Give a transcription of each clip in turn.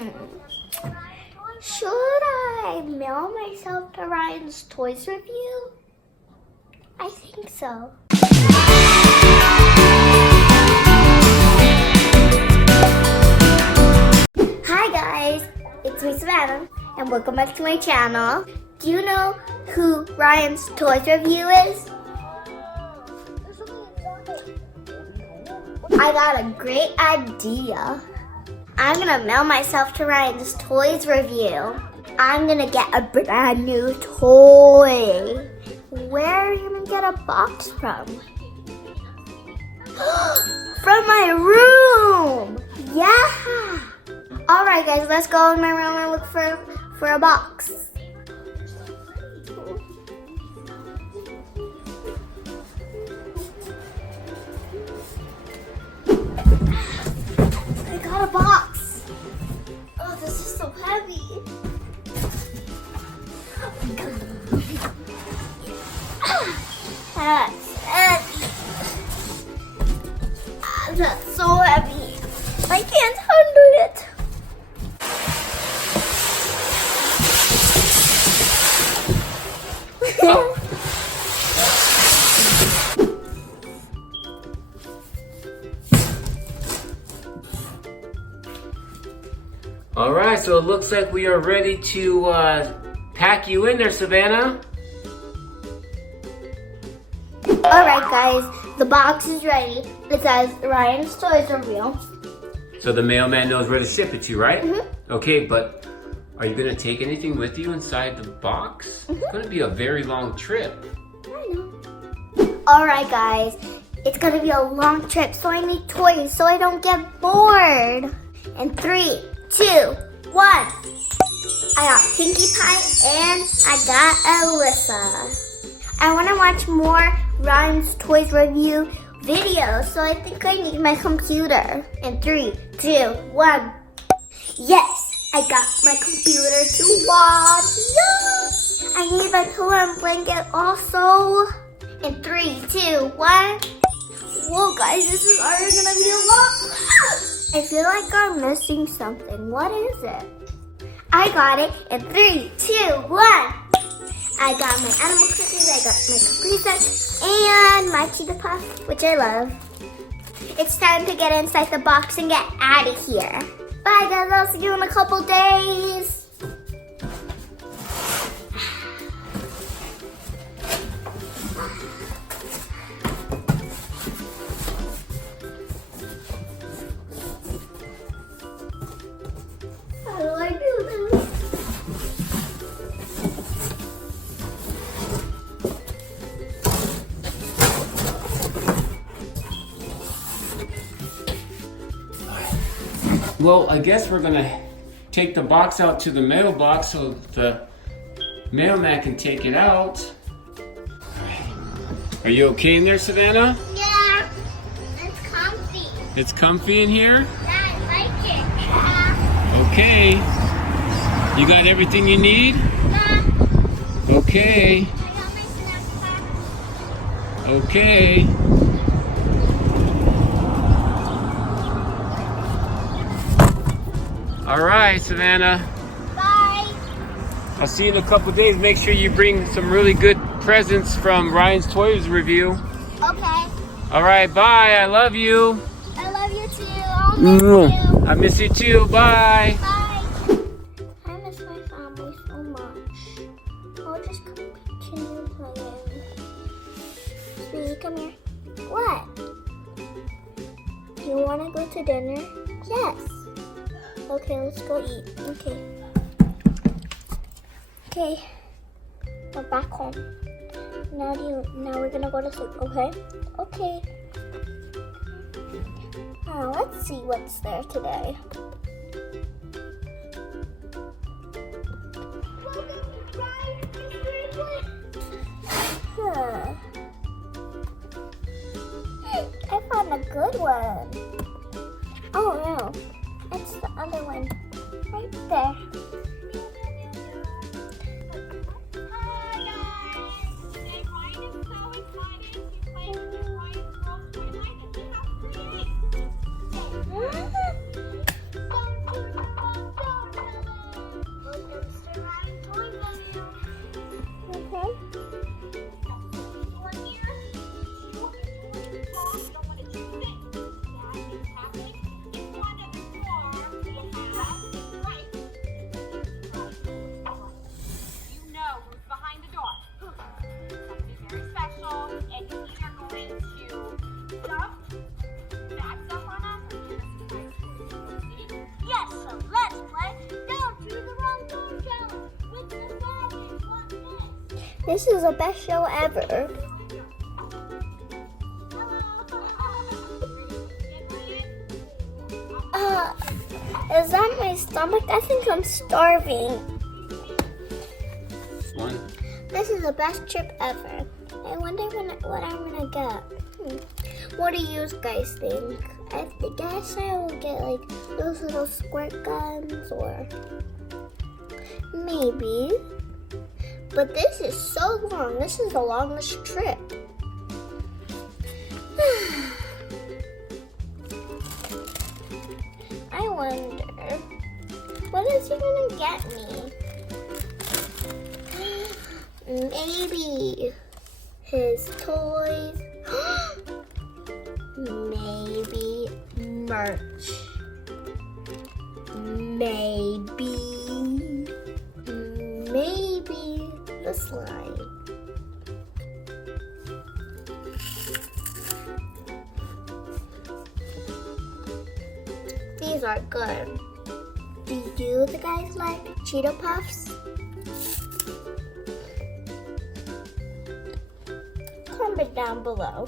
Should I mail myself to Ryan's Toys Review? I think so. Hi guys, it's me Savannah, and welcome back to my channel. Do you know who Ryan's Toys Review is? I got a great idea. I'm gonna mail myself to Ryan's Toys Review. I'm gonna get a brand new toy. Where are you gonna get a box from? From my room! Yeah! Alright guys, let's go in my room and look for a box. I got a box. Oh, this is so heavy. That's heavy. That's so heavy. I can't handle it. Oh. All right, so it looks like we are ready to pack you in there, Savannah. All right, guys, the box is ready. It says Ryan's Toys Review. So the mailman knows where to ship it to, right? Mm-hmm. Okay, but are you gonna take anything with you inside the box? Mm-hmm. It's gonna be a very long trip. I know. All right, guys, it's gonna be a long trip, so I need toys so I don't get bored. And 3, 2, 1. I got Pinkie Pie and I got Alyssa. I want to watch more Ryan's Toys Review videos, so I think I need my computer. And 3, 2, 1. Yes, I got my computer to watch. Yes! I need my pillow and blanket also. And 3, 2, 1. Whoa, guys, this is already gonna be a lot. I feel like I'm missing something. What is it? I got it in 3, 2, 1. I got my animal cookies, I got my Capri Sun, and my cheetah puff, which I love. It's time to get inside the box and get out of here. Bye guys, I'll see you in a couple days. How do I do this? Well, I guess we're gonna take the box out to the mailbox so the mailman can take it out. Are you okay in there, Savannah? Yeah, it's comfy. It's comfy in here? Yeah, I like it. Okay. You got everything you need? Yeah. Okay. I got my snack pack. Okay. All right, Savannah. Bye. I'll see you in a couple days. Make sure you bring some really good presents from Ryan's Toys Review. Okay. All right, bye. I love you. I love you too. I'll miss you. I miss you too. Bye. Bye. I miss my family so much. I'll just continue playing. Sweetie, come here. What? Do you want to go to dinner? Yes. Okay, let's go eat. Okay. We're back home. Now we're gonna go to sleep, okay? Okay. Let's see what's there today. I found a good one. Oh no, it's the other one right there. This is the best show ever. Is that my stomach? I think I'm starving. One. This is the best trip ever. I wonder what I'm gonna get. What do you guys think? I guess I will get like those little squirt guns or maybe. But this is so long. This is the longest trip. I wonder, what is he gonna get me? Maybe his toys. Maybe merch. Maybe the slime. These are good. Do you guys like Cheeto Puffs? Comment down below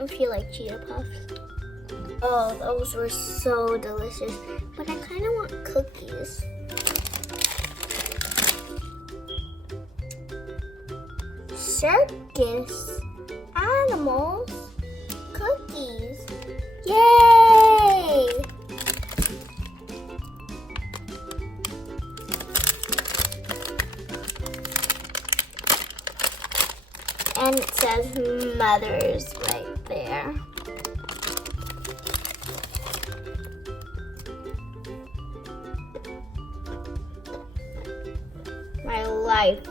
if you like Cheeto Puffs. Oh, those were so delicious. But I kind of want cookies. Circus animals cookies. Yay! And it says mothers right there. My life.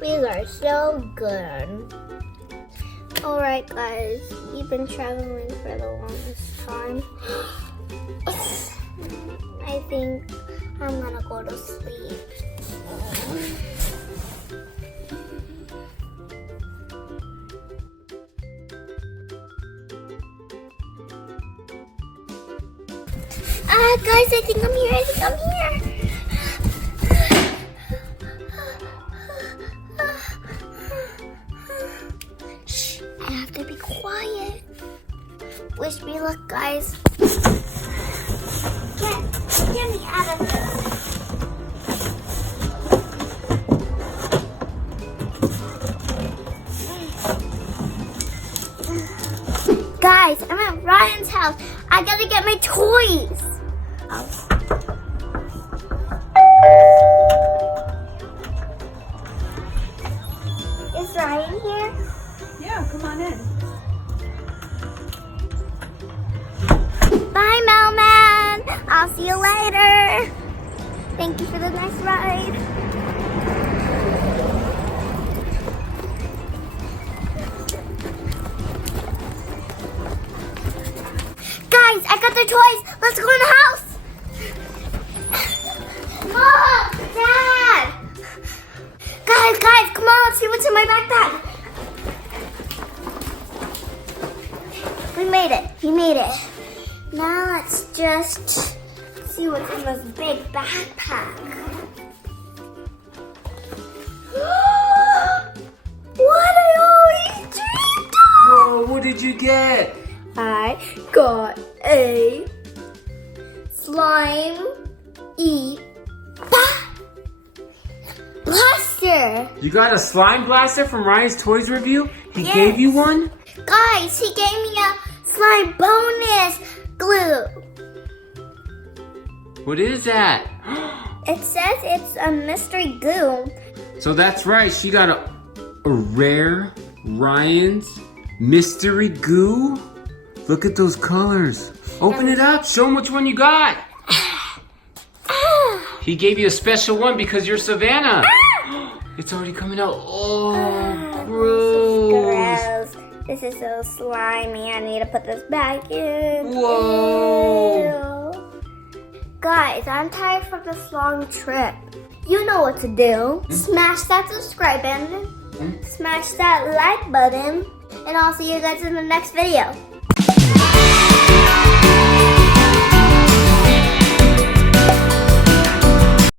These are so good. Alright guys, we've been traveling for the longest time. I think I'm gonna go to sleep. Guys, I think I'm here. Shh, I have to be quiet. Wish me luck, guys. Get me out of this. Guys, I'm at Ryan's house. I gotta get my toys. Is Ryan here? Yeah, come on in. Bye, Mailman. I'll see you later. Thank you for the nice ride. Guys, I got their toys. Let's go in the house. Mom, Dad. Guys, come on. Let's see what's in my backpack. We made it. Now let's just see what's in this big backpack. What I always dreamed of! Whoa, what did you get? I got a slime blaster. You got a slime blaster from Ryan's Toysreview? He Yes. gave you one? Guys, he gave me a slime bonus glue. What is that? It says it's a mystery goo. So that's right, she got a rare Ryans Mystery Goo. Look at those colors. Open it up, show him which one you got. He gave you a special one because you're Savannah. It's already coming out. Oh, gross. This is so slimy. I need to put this back in. Whoa. Ew. Guys, I'm tired from this long trip. You know what to do. Smash that subscribe button. Smash that like button. And I'll see you guys in the next video.